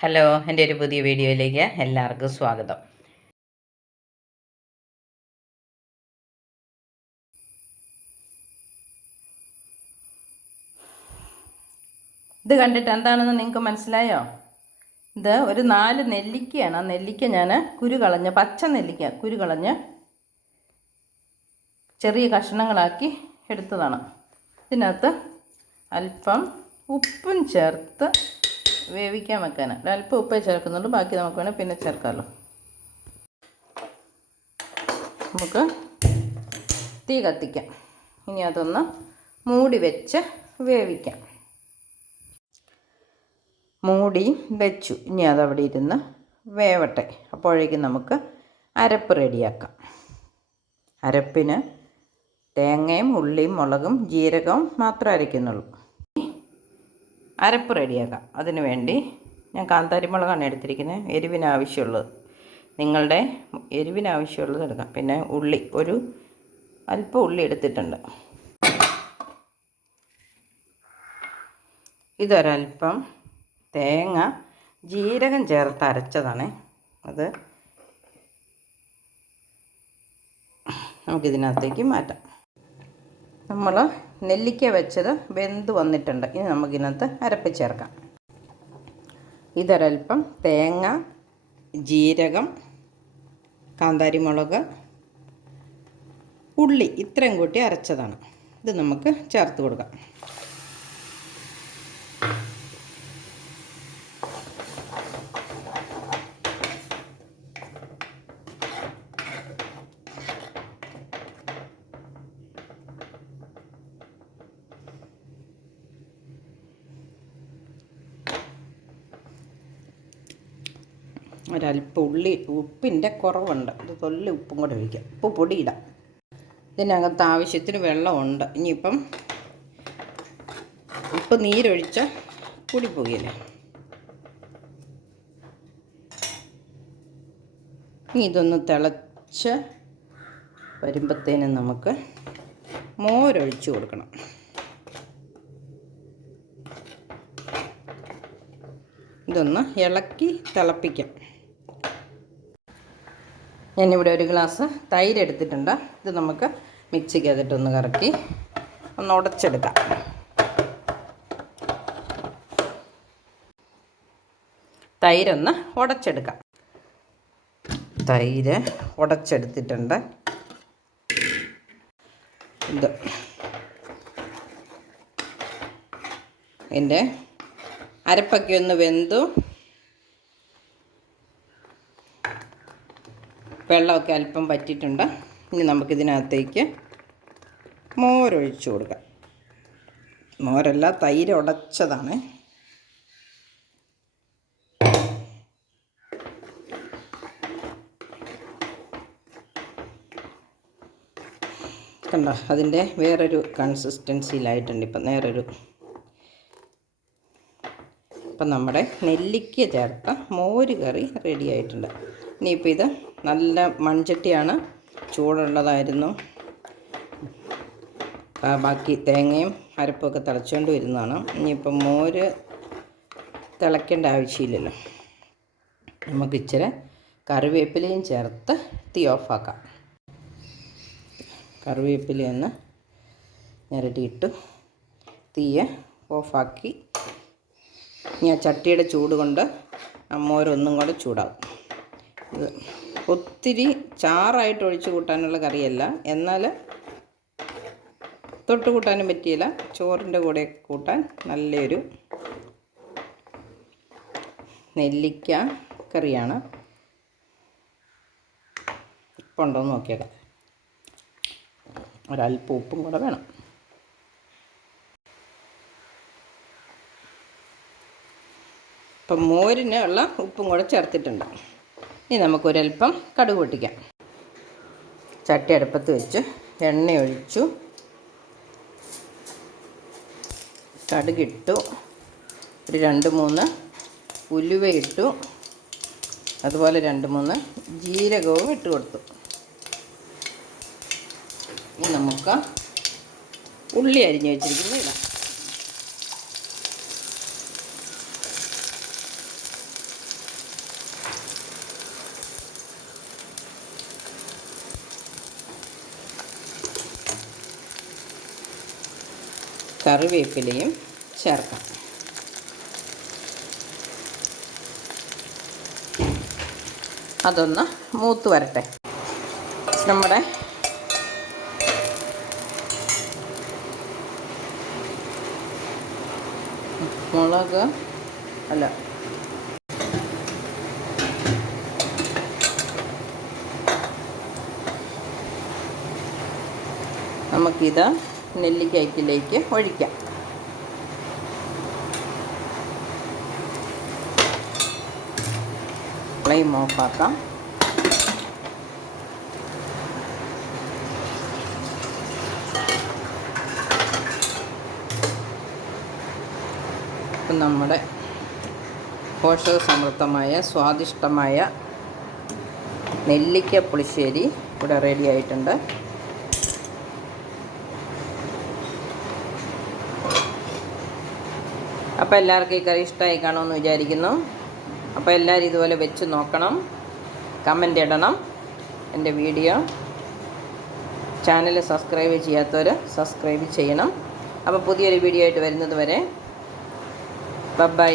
Hello എന്റെ ഒരു പുതിയ വീഡിയോയിലേക്ക് എല്ലാവർക്കും സ്വാഗതം. ഇത് കണ്ടിട്ട് എന്താണെന്ന് നിങ്ങൾക്ക് മനസ്സിലായോ? ഇത് ഒരു നാല് നെല്ലിക്കയാണ്. ആ നെല്ലിക്ക ഞാൻ കുരു കളഞ്ഞ് പച്ച നെല്ലിക്ക കുരു കളഞ്ഞ് ചെറിയ കഷ്ണങ്ങളാക്കി എടുത്തതാണ്. ഇതിനകത്ത് അല്പം ഉപ്പും ചേർത്ത് വേവിക്കാൻ വെക്കാൻ ഒരല്പം ഉപ്പേ ചേർക്കുന്നുള്ളൂ. ബാക്കി നമുക്ക് വേണേൽ പിന്നെ ചേർക്കാമല്ലോ നമുക്ക് തീ കത്തിക്കാം. ഇനി അതൊന്ന് മൂടി വെച്ച് വേവിക്കാം. മൂടി വെച്ചു. ഇനി അതവിടെ ഇരുന്ന് വേവട്ടെ. അപ്പോഴേക്കും നമുക്ക് അരപ്പ് റെഡിയാക്കാം. അരപ്പിന് തേങ്ങയും ഉള്ളിയും മുളകും ജീരകവും മാത്രമേ അരയ്ക്കുന്നുള്ളൂ. അരപ്പ് റെഡിയാക്കാം. അതിന് വേണ്ടി ഞാൻ കാന്താരി മുളകാണ് എടുത്തിരിക്കുന്നത്. എരിവിനാവശ്യമുള്ളത്. നിങ്ങളുടെ എരിവിനാവശ്യമുള്ളത് എടുക്കാം. പിന്നെ ഉള്ളി ഒരു അല്പം ഉള്ളി എടുത്തിട്ടുണ്ട്. ഇതൊരൽപ്പം തേങ്ങ ജീരകം ചേർത്ത് അരച്ചതാണ്. അത് നമുക്കിതിനകത്തേക്ക് മാറ്റാം. നമ്മൾ നെല്ലിക്ക വെച്ചത് വെന്ത് വന്നിട്ടുണ്ട്. ഇനി നമുക്കിതിനകത്ത് അരപ്പ് ചേർക്കാം. ഇതൊരൽപ്പം തേങ്ങ ജീരകം കാന്താരിമുളക് ഉള്ളി ഇത്രയും കൂട്ടി അരച്ചതാണ്. ഇത് നമുക്ക് ചേർത്ത് കൊടുക്കാം. ഒരല്പം ഉള്ളി ഉപ്പിന്റെ കുറവുണ്ട്. ഇത് തൊല്ല ഉപ്പും കൂടെ ഒഴിക്കാം. ഉപ്പ് പൊടിയിടാം. ഇതിനകത്ത് ആവശ്യത്തിന് വെള്ളമുണ്ട്. ഇനിയിപ്പം ഉപ്പ് നീരൊഴിച്ച കൂടിപ്പോകില്ലേ ഇനി ഇതൊന്ന് തിളച്ച് വരുമ്പോഴത്തേനും നമുക്ക് മോരൊഴിച്ച് കൊടുക്കണം. ഇതൊന്ന് ഇളക്കി തിളപ്പിക്കാം. ഞാനിവിടെ ഒരു ഗ്ലാസ് തൈര് എടുത്തിട്ടുണ്ട് ഇത് നമുക്ക് മിക്സിക്കകത്തിട്ടൊന്ന് കറക്കി ഒന്ന് ഉടച്ചെടുക്കാം. തൈരൊന്ന് ഉടച്ചെടുക്കാം. തൈര് ഉടച്ചെടുത്തിട്ടുണ്ട്. ഇത് എന്റെ അരപ്പൊക്കെ ഒന്ന് വെന്തു. വെള്ളമൊക്കെ അല്പം പറ്റിയിട്ടുണ്ട് ഇനി നമുക്കിതിനകത്തേക്ക് മോരൊഴിച്ചു കൊടുക്കാം. മോരല്ല തൈര് ഉടച്ചതാണ്. കണ്ടോ അതിന്റെ വേറൊരു കൺസിസ്റ്റൻസിയിലായിട്ടുണ്ട് ഇപ്പം നേരൊരു ഇപ്പം നമ്മുടെ നെല്ലിക്ക ചേർത്ത മോര് കറി റെഡി ആയിട്ടുണ്ട്. ഇനിയിപ്പോൾ ഇത് നല്ല മൺചട്ടിയാണ്. ചൂടുള്ളതായിരുന്നു. ബാക്കി തേങ്ങയും അരപ്പൊക്കെ തിളച്ചുകൊണ്ട് വരുന്നതാണ് ഇനിയിപ്പം മോര് തിളയ്ക്കേണ്ട ആവശ്യമില്ലല്ലോ. നമുക്ക് ഇച്ചിരി കറിവേപ്പിലയും ചേർത്ത് തീ ഓഫാക്കാം. കറിവേപ്പിലയൊന്ന് ഞരട്ടിയിട്ട് തീയെ ഓഫാക്കി. ഞാൻ ചട്ടിയുടെ ചൂട് കൊണ്ട് മോരൊന്നും കൂടെ ചൂടാവും. ഇത് ഒത്തിരി ചാറായിട്ട് ഒഴിച്ച് കൂട്ടാനുള്ള കറിയല്ല. എന്നാൽ തൊട്ട് കൂട്ടാനും പറ്റിയില്ല. ചോറിന്റെ കൂടെ കൂട്ടാൻ നല്ലൊരു നെല്ലിക്ക കറിയാണ്. ഇപ്പം ഉണ്ടോ എന്ന് നോക്കിയേക്കാം. ഒരല്പം ഉപ്പും കൂടെ വേണം. ഇപ്പം മോരിന് ഉള്ള ഉപ്പും കൂടെ ചേർത്തിട്ടുണ്ട്. ഇനി നമുക്കൊരൽപ്പം കടുക് പൊട്ടിക്കാം. ചട്ടി അടുപ്പത്ത് വെച്ച് എണ്ണ ഒഴിച്ചു കടുകിട്ടു. ഒരു രണ്ട് മൂന്ന് ഉലുവയിട്ടു. അതുപോലെ രണ്ട് മൂന്ന് ജീരകവും ഇട്ട് കൊടുത്തു. ഇനി നമുക്ക് ഉള്ളി അരിഞ്ഞു വെച്ചിരിക്കുന്നത് ഇടാം. കറിവേപ്പിലയും ചേർക്കാം. അതൊന്ന് മൂത്ത് വരട്ടെ. നമ്മുടെ മുളക് അല്ല. നമുക്കിത് നെല്ലിക്കയറ്റിലേക്ക് ഒഴിക്കാം. ഫ്ലെയിം ഓഫാക്കാം ഇപ്പം നമ്മുടെ പോഷകസമൃദ്ധമായ സ്വാദിഷ്ടമായ നെല്ലിക്ക പുളിശ്ശേരി ഇവിടെ റെഡി ആയിട്ടുണ്ട്. അപ്പോൾ എല്ലാവർക്കും ഈ കറി ഇഷ്ടമായി കാണുമെന്ന് വിചാരിക്കുന്നു. അപ്പോൾ എല്ലാവരും ഇതുപോലെ വെച്ച് നോക്കണം. കമന്റ് ഇടണം. എന്റെ വീഡിയോ. ചാനൽ സബ്സ്ക്രൈബ് ചെയ്യാത്തവർ സബ്സ്ക്രൈബ് ചെയ്യണം. അപ്പോൾ പുതിയൊരു വീഡിയോ ആയിട്ട് വരുന്നത് വരെ. ബൈ